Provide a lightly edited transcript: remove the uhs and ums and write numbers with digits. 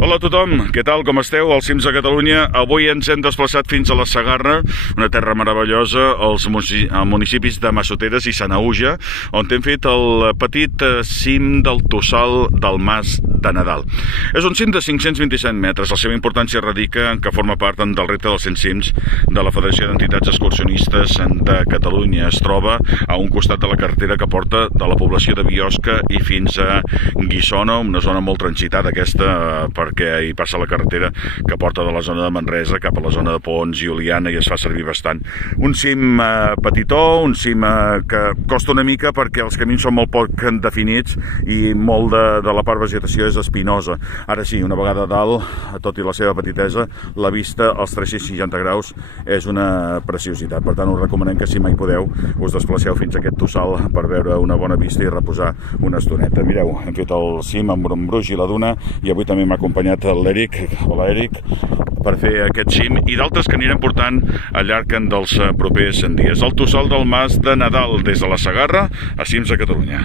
Hola a tothom, què tal, com esteu? Als cims de Catalunya. Avui ens hem desplaçat fins a la Segarra, una terra meravellosa, als municipis de Massoteres i Sanaüja, on hem fet el petit cim del Tossal del Mas de Nadal. És un cim de 527 metres. La seva importància radica en que forma part del repte dels 100 cims de la Federació d'Entitats Excursionistes de Catalunya. Es troba a un costat de la carretera que porta de la població de Biosca i fins a Guissona, una zona molt transitada aquesta, perquè hi passa la carretera que porta de la zona de Manresa cap a la zona de Pons i Oliana i es fa servir bastant. Un cim petitó, un cim que costa una mica perquè els camins són molt poc definits i molt de la part vegetació és espinosa. Ara sí, una vegada a dalt, tot i la seva petitesa, la vista als 360 graus és una preciositat. Per tant, us recomanem que si mai podeu us desplaceu fins a aquest Tossal per veure una bona vista i reposar una estoneta. Mireu, hem fet el cim amb Bruix i la Duna i avui també m'ha acompanyat l'Eric, hola Eric, per fer aquest cim i d'altres que anirem portant al llarg dels propers dies. El Tossal del Mas de Nadal, des de la Segarra a cims de Catalunya.